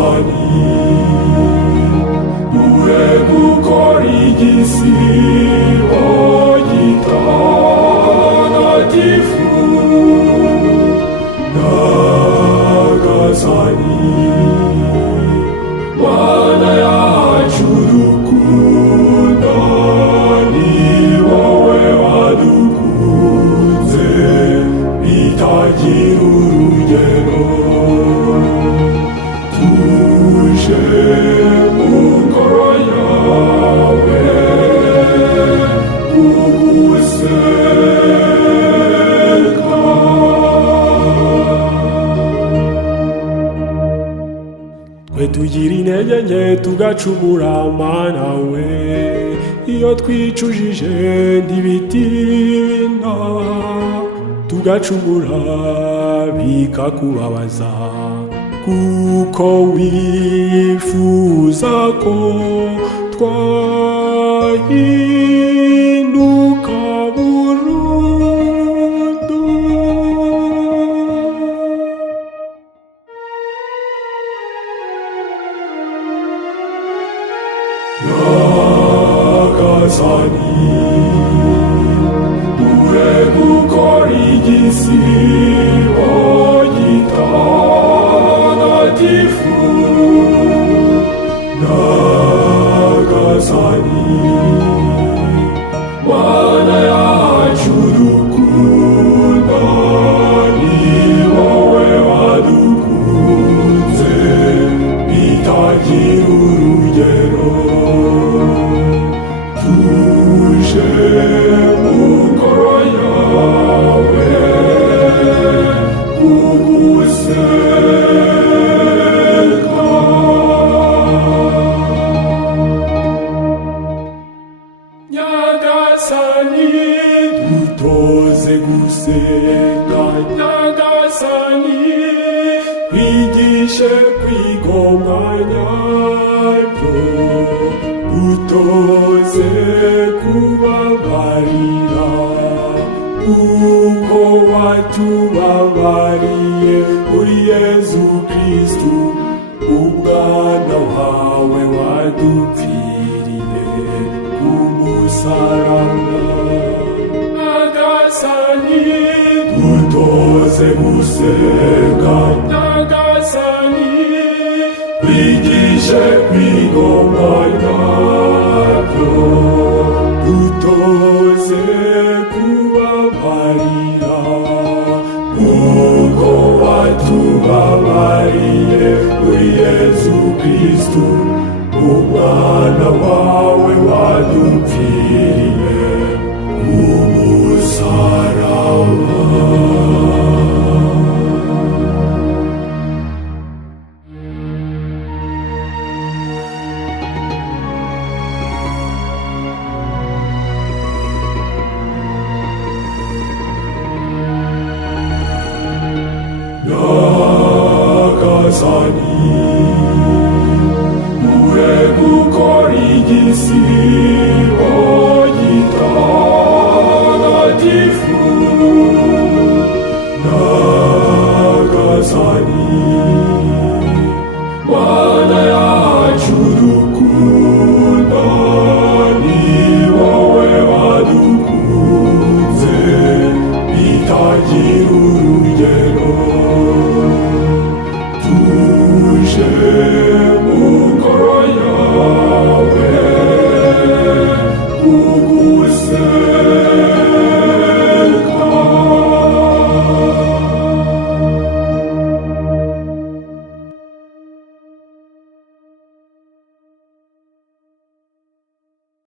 Nyagasani, ure gukora igisibo gitagatifu. Nyagasani, Mana yacu dukunda, ni wowe wadukunze bitagira urugero. Tuje mu ngoro yawe kuguseka. Twe tugira intege nke tugacumura, Mana we, iyo twicujije ntibitinda, tugacumura bikakubabaza, kuko wifuza ko twahinduka burundu. Nyagasani, ure gukora igisibo gitagatifu. Nyagasani, Mana yacu dukunda, ni wowe wadukunze bitagira urugero. Tuje mu ngoro yawe kuguseka. Nyagasani, dutoze gusenga. Nyagasani, wigishe kwigomanya byo, dutoze kubabarira uko watubabariye muri Yezu Kristu, umwana wawe wadupfiriye ku musaraba. Nyagasani, dutoze gusenga. Nyagasani, wigishe kwigomanya byo, dutoze kubabarira uko watubabariye muri Yezu Kristu, umwana wawe wadupfiriye ku musaraba. Nyagasani, ure gukora igisibo gitagatifu. Nyagasani, Mana